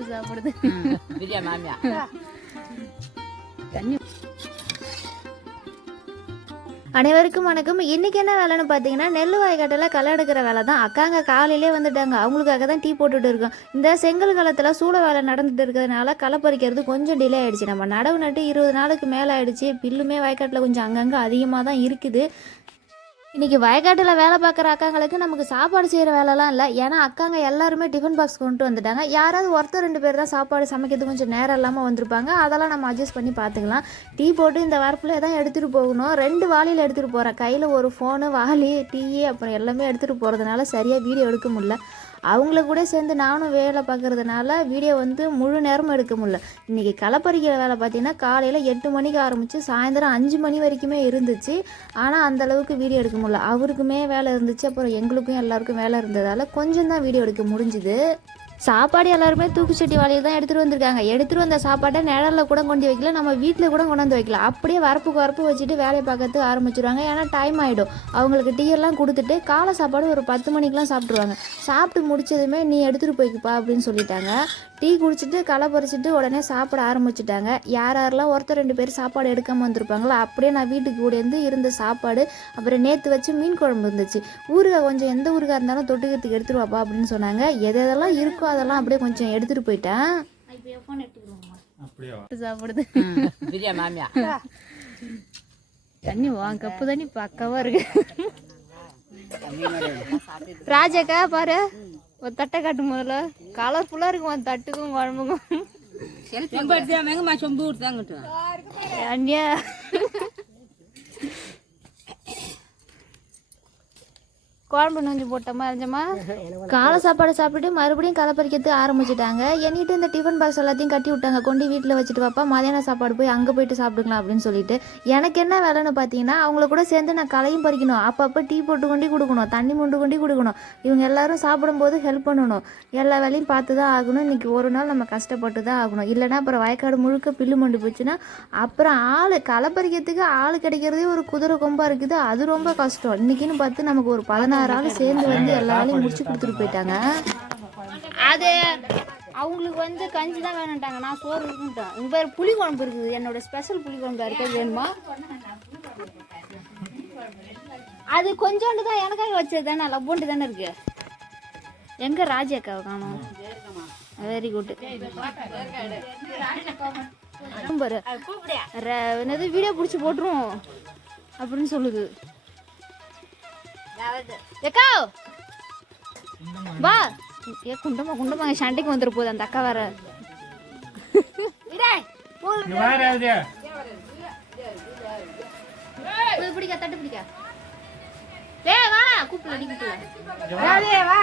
சாப்பிட்டு சாப்பிடுது. பிரியா மாமியா. தண்ணி. அனைவருக்கும் வணக்கம். இன்னைக்கு என்ன வேலைன்னு பார்த்தீங்கன்னா நெல் வயக்காட்டில் களை எடுக்கிற வேலை தான். அக்காங்க காலையிலே வந்துட்டாங்க. அவங்களுக்காக தான் டீ போட்டுட்டு இருக்கோம். இந்த செங்கல் காலத்தில் சூட வேலை நடந்துட்டு இருக்கிறதுனால களை பறிக்கிறது கொஞ்சம் டிலே ஆயிடுச்சு. நம்ம நடவு நட்டு இருபது நாளுக்கு மேலே ஆயிடுச்சு. பில்லுமே வயக்காட்டில் கொஞ்சம் அங்கங்கே அதிகமாக தான் இருக்குது. இன்னைக்கு வயக்காட்டில் வேலை பார்க்குற அக்காங்களுக்கு நமக்கு சாப்பாடு செய்கிற வேலைலாம் இல்லை. ஏன்னா அக்காங்க எல்லாருமே டிஃபன் பாக்ஸ் கொண்டு வந்துட்டாங்க. யாராவது ஒருத்தர் ரெண்டு பேர் தான் சாப்பாடு சமைக்கிறது கொஞ்சம் நேரம் இல்லாமல் வந்திருப்பாங்க. அதெல்லாம் நம்ம அட்ஜஸ்ட் பண்ணி பார்த்துக்கலாம். டீ போட்டு இந்த வரப்பில் தான் எடுத்துகிட்டு போகணும். ரெண்டு வாளியில் எடுத்துகிட்டு போகிறேன் கையில் ஒரு ஃபோனு வாளி டீ அப்புறம் எல்லாமே எடுத்துகிட்டு போகிறதுனால சரியாக வீடியோ எடுக்க முடியல. அவங்கள கூட சேர்ந்து நானும் வேலை பார்க்குறதுனால வீடியோ வந்து முழு நேரமும் எடுக்க முடியல. இன்றைக்கி களப்பறிக்கிற வேலை பார்த்தீங்கன்னா காலையில் எட்டு மணிக்கு ஆரம்பித்து சாயந்தரம் அஞ்சு மணி வரைக்குமே இருந்துச்சு. ஆனால் அந்தளவுக்கு வீடியோ எடுக்க முடியல. அவருக்குமே வேலை இருந்துச்சு. அப்புறம் எங்களுக்கும் எல்லாருக்கும் வேலை இருந்ததால் கொஞ்சம் தான் வீடியோ எடுக்க முடிஞ்சுது. சாப்பாடு எல்லாருமே தூக்குச்சட்டி வாழையில் தான் எடுத்துகிட்டு வந்திருக்காங்க. எடுத்துகிட்டு வந்த சாப்பாட்டை நிழலில் கூட கொண்டு வைக்கல நம்ம வீட்டில் கூட கொண்டாந்து வைக்கலாம் அப்படியே வரப்புக்கு வரப்பு வச்சுட்டு வேலையை பார்க்கறதுக்கு ஆரம்பிச்சிருவாங்க. ஏன்னா டைம் ஆகிடும் அவங்களுக்கு டீயெல்லாம் கொடுத்துட்டு காலை சாப்பாடு ஒரு பத்து மணிக்கெலாம் சாப்பிட்ருவாங்க சாப்பிட்டு முடிச்சதுமே நீ எடுத்துகிட்டு போய்க்குப்பா அப்படின்னு சொல்லிட்டாங்க. டீ குடிச்சிட்டு களை பறிச்சிட்டு உடனே சாப்பிட ஆரம்பிச்சிட்டாங்க. யார் யாரெல்லாம் ஒருத்தர் ரெண்டு பேர் சாப்பாடு எடுக்காமல் வந்திருப்பாங்களோ அப்படியே நான் வீட்டுக்கு கூடேருந்து இருந்த சாப்பாடு அப்புறம் நேற்று வச்சு மீன் குழம்பு இருந்துச்சு. ஊறுகாய் கொஞ்சம் எந்த ஊறுகாய் இருந்தாலும் தொட்டுக்கிறதுக்கு எடுத்துட்டு வாப்பா அப்படின்னு சொன்னாங்க. எது எதெல்லாம் இருக்கோ அதெல்லாம் அப்படியே கொஞ்சம் எடுத்துகிட்டு போயிட்டேன். சாப்பிடுது. பிரியா மாமியா. தண்ணி வாங்க கப்பு தண்ணி பக்காவா இருக்கு. ராஜாக்கா பாரு. ஒரு தட்டை காட்டு முதல்ல. கலர்ஃபுல்லா இருக்கும் அந்த தட்டுக்கும் குழம்புக்கும். செம்பு எடுத்து எங்கம்மா சொம்பு கொடுத்தாங்கட்டு அண்ணியா. குழம்பு நொஞ்சு போட்டோமா அரைஞ்சமா காலை சாப்பாடு சாப்பிட்டுட்டு மறுபடியும் களை பறிக்கிறது ஆரம்பிச்சிட்டாங்க. எண்ணிட்டு இந்த டிஃபன் பாக்ஸ் எல்லாத்தையும் கட்டி விட்டாங்க. கொண்டு வீட்டில் வச்சுட்டு வாப்பா மதியான சாப்பாடு போய் அங்கே போயிட்டு சாப்பிட்டுக்கலாம் அப்படின்னு சொல்லிட்டு. எனக்கு என்ன வேலைன்னு பார்த்தீங்கன்னா அவங்கள கூட சேர்ந்து நான் களையும் பறிக்கணும். அப்பப்போ டீ போட்டு கொண்டு கொடுக்கணும். தண்ணி மொண்டு கொண்டு கொடுக்கணும். இவங்க எல்லாரும் சாப்பிடும்போது ஹெல்ப் பண்ணணும். எல்லா வேலையும் பார்த்து தான் ஆகணும். இன்னைக்கு ஒரு நாள் நம்ம கஷ்டப்பட்டு தான் ஆகணும். இல்லைன்னா அப்புறம் வயக்காடு முழுக்க பில்லு மண்டு போச்சுன்னா அப்புறம் ஆள் களை பறிக்கிறதுக்கு ஆள் கிடைக்கிறதே ஒரு குதிரை கொம்பா இருக்குது. அது ரொம்ப கஷ்டம். இன்னைக்குன்னு பார்த்து நமக்கு ஒரு பதினாறு ஆள் சேர்ந்து வந்து எல்லா வேலையும் முடிச்சு கொடுத்துட்டு போயிட்டாங்க அது அவங்களுக்கு வந்து கஞ்சி தான் வேணும்ட்டாங்க நான் சோறு இருக்குன்ட்டேன் இங்க பேர் புளி குழம்பு இருக்குது என்னோட ஸ்பெஷல் புளி குழம்பு யாருக்காவது வேணுமா அது கொஞ்சோண்டு தான் எனக்காக வச்சது தானே லப்போண்டு தானே இருக்கு எங்க ராஜி அக்காவை காணும் வெரி குட் என்னது வீடியோ பிடிச்சி போட்டுரும் அப்படின்னு சொல்லுது எக்கா வா ஏ குண்டமா குண்டமா சண்டைக்கு வந்துட போகுது அந்த அக்கா இது பிடிக்க தட்டு பிடிக்க டே வா கூப்பிடல நீ கூப்பிடல வா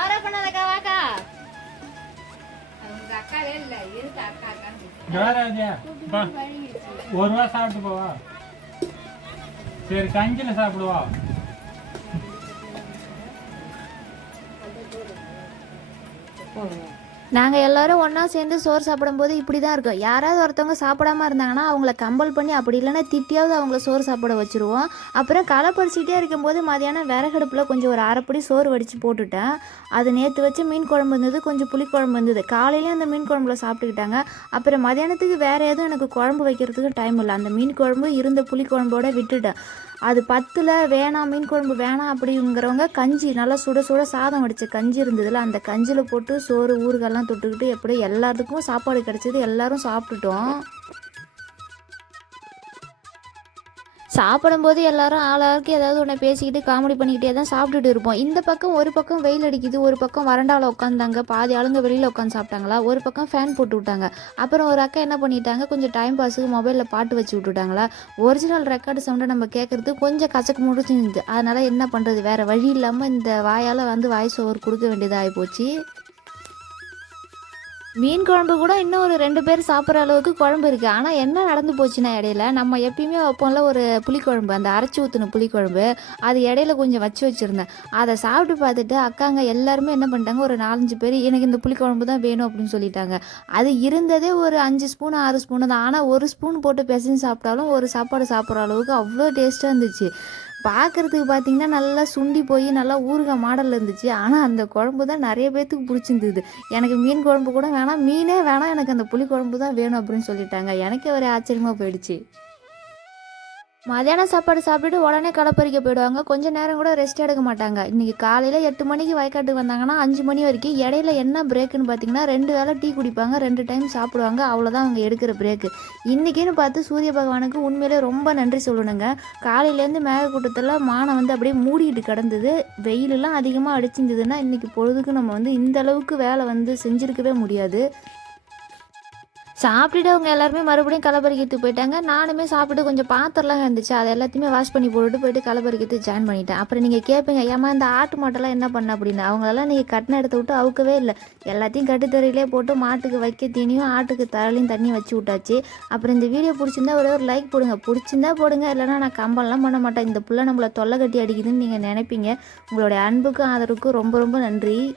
ஆரா பண்ணாதக்கா வாக்கா ஒரு ரூபா சாப்பிட்டு போவா. சரி கஞ்சில சாப்பிடுவா. நாங்கள் எல்லோரும் ஒன்றா சேர்ந்து சோறு சாப்பிடும்போது இப்படி தான் இருக்கும். யாராவது ஒருத்தவங்க சாப்பிடாம இருந்தாங்கன்னா அவங்கள கம்பல் பண்ணி அப்படி இல்லைன்னா திட்டியாவது அவங்கள சோறு சாப்பிட வச்சுருவோம். அப்புறம் களை பறிச்சுக்கிட்டே இருக்கும்போது மதியானம் விறகடுப்பில் கொஞ்சம் ஒரு அரைப்படி சோறு வடித்து போட்டுட்டேன். அது நேற்று வச்சு மீன் குழம்பு இருந்தது கொஞ்சம் புளி குழம்பு இருந்தது. காலையிலேயும் அந்த மீன் குழம்புல சாப்பிட்டுக்கிட்டாங்க. அப்புறம் மதியானத்துக்கு வேறு எதுவும் எனக்கு குழம்பு வைக்கிறதுக்கு டைம் இல்லை. அந்த மீன் குழம்பு இருந்த புளி குழம்போட விட்டுட்டேன். அது பத்தில் வேணாம் மீன் குழம்பு வேணாம் அப்படிங்கிறவங்க கஞ்சி நல்லா சுட சுட சாதம் வடித்த கஞ்சி இருந்ததுல அந்த கஞ்சியில் போட்டு சோறு ஊறுகாய்லாம் தொட்டுக்கிட்டு எப்படி எல்லாத்துக்கும் சாப்பாடு கிடச்சிது எல்லாரும் சாப்பிட்டுட்டோம். சாப்பிடும்போது எல்லாரும் ஆளாளுக்கு ஏதாவது ஒன்று பேசிக்கிட்டு காமெடி பண்ணிக்கிட்டே தான் சாப்பிட்டுட்டு இருப்போம். இந்த பக்கம் ஒரு பக்கம் வெயில் அடிக்குது ஒரு பக்கம் வறண்டாவில் உட்காந்தாங்க பாதி ஆளுங்க வெளியில் உட்காந்து சாப்பிட்டாங்களா ஒரு பக்கம் ஃபேன் போட்டு விட்டாங்க. அப்புறம் ஒரு அக்கா என்ன பண்ணிட்டாங்க கொஞ்சம் டைம் பாஸுக்கு மொபைலில் பாட்டு வச்சு விட்டுட்டாங்களா. ஒரிஜினல் ரெக்கார்டு சவுண்டை நம்ம கேட்குறது கொஞ்சம் கசக்கு முடிஞ்சிருந்தது அதனால் என்ன பண்ணுறது வேறு வழி இல்லாமல் இந்த வாயால் வந்து வாய்ஸ் ஓவர் கொடுக்க வேண்டியதாக ஆகிப்போச்சு மீன் குழம்பு கூட இன்னும் ஒரு ரெண்டு பேர் சாப்பிட்ற அளவுக்கு குழம்பு இருக்குது ஆனால் என்ன நடந்து போச்சுன்னா இடையில நம்ம எப்பயுமே வைப்போம்ல ஒரு புளிக்குழம்பு அந்த அரைச்சி ஊற்றின புளிக்குழம்பு. அது இடையில கொஞ்சம் வச்சு வச்சுருந்தேன். அதை சாப்பிட்டு பார்த்துட்டு அக்காங்க எல்லாருமே என்ன பண்ணிட்டாங்க ஒரு நாலஞ்சு பேர் எனக்கு இந்த புளிக்குழம்பு தான் வேணும் அப்படின்னு சொல்லிட்டாங்க. அது இருந்ததே ஒரு அஞ்சு ஸ்பூன் ஆறு ஸ்பூனு தான். ஆனால் ஒரு ஸ்பூன் போட்டு பிசைஞ்சு சாப்பிட்டாலும் ஒரு சாப்பாடு சாப்பிட்ற அளவுக்கு அவ்வளோ டேஸ்ட்டாக இருந்துச்சு. பார்க்குறதுக்கு பார்த்தீங்கன்னா நல்லா சுண்டி போய் நல்லா ஊறுகாய் மாடலில் இருந்துச்சு. ஆனால் அந்த குழம்பு தான் நிறைய பேர்த்துக்கு பிடிச்சிருந்தது. எனக்கு மீன் குழம்பு கூட வேணாம் மீனே வேணாம் எனக்கு அந்த புளி குழம்பு தான் வேணும் அப்படின்னு சொல்லிட்டாங்க. எனக்கே ஒரு ஆச்சரியமாக போயிடுச்சு. மதியானம் சாப்பாடு சாப்பிட்டுட்டு உடனே களப்பறிக்க போயிடுவாங்க. கொஞ்ச நேரம் கூட ரெஸ்ட் எடுக்க மாட்டாங்க. இன்றைக்கி காலையில் எட்டு மணிக்கு வயக்காட்டுக்கு வந்தாங்கன்னா அஞ்சு மணி வரைக்கும் இடையில என்ன பிரேக்குன்னு பார்த்தீங்கன்னா ரெண்டு வேளை டீ குடிப்பாங்க. ரெண்டு டைம் சாப்பிடுவாங்க. அவ்வளோதான் அவங்க எடுக்கிற பிரேக்கு இன்றைக்கின்னு பார்த்து சூரிய பகவானுக்கு உண்மையிலே ரொம்ப நன்றி சொல்லணுங்க. காலையிலேருந்து மேகக்கூட்டத்தில் மானம் வந்து அப்படியே மூடிட்டு கிடந்தது. வெயிலெல்லாம் அதிகமாக அடிச்சிருந்ததுன்னா இன்றைக்கி பொழுதுக்கு நம்ம வந்து இந்த அளவுக்கு வேலை வந்து செஞ்சுருக்கவே முடியாது. சாப்பிட்டுட்டு அவங்க எல்லாருமே மறுபடியும் களப்பறிக்கிறதுக்கு போயிட்டாங்க. நானுமே சாப்பிட்டு கொஞ்சம் பாத்திரலாம் இருந்துச்சு அதை எல்லாத்தையுமே வாஷ் பண்ணி போட்டுட்டு போயிட்டு களப்பறிக்கிறதுக்கு ஜாயின் பண்ணிட்டேன். அப்புறம் நீங்கள் கேட்பீங்க ஏமா இந்த ஆட்டு மாட்டெல்லாம் என்ன பண்ண? அப்படின்னு. அவங்களெல்லாம் நீங்கள் கட்டின இடத்த விட்டு அவுக்கவே இல்லை. எல்லாத்தையும் கட்டுத்தரையிலே போட்டு மாட்டுக்கு வைக்க தீனியும் ஆட்டுக்கு தரலையும் தண்ணி வச்சு விட்டாச்சு. அப்புறம் இந்த வீடியோ பிடிச்சிருந்தா ஒரே ஒரு லைக் போடுங்க. பிடிச்சிருந்தா போடுங்க. இல்லைன்னா நான் கம்பல்லாம் பண்ண மாட்டேன். இந்த புள்ள நம்மளை தொல்லை கட்டி அடிக்குதுன்னு நீங்கள் நினைப்பீங்க. உங்களுடைய அன்புக்கும் ஆதரவுக்கும் ரொம்ப ரொம்ப நன்றி.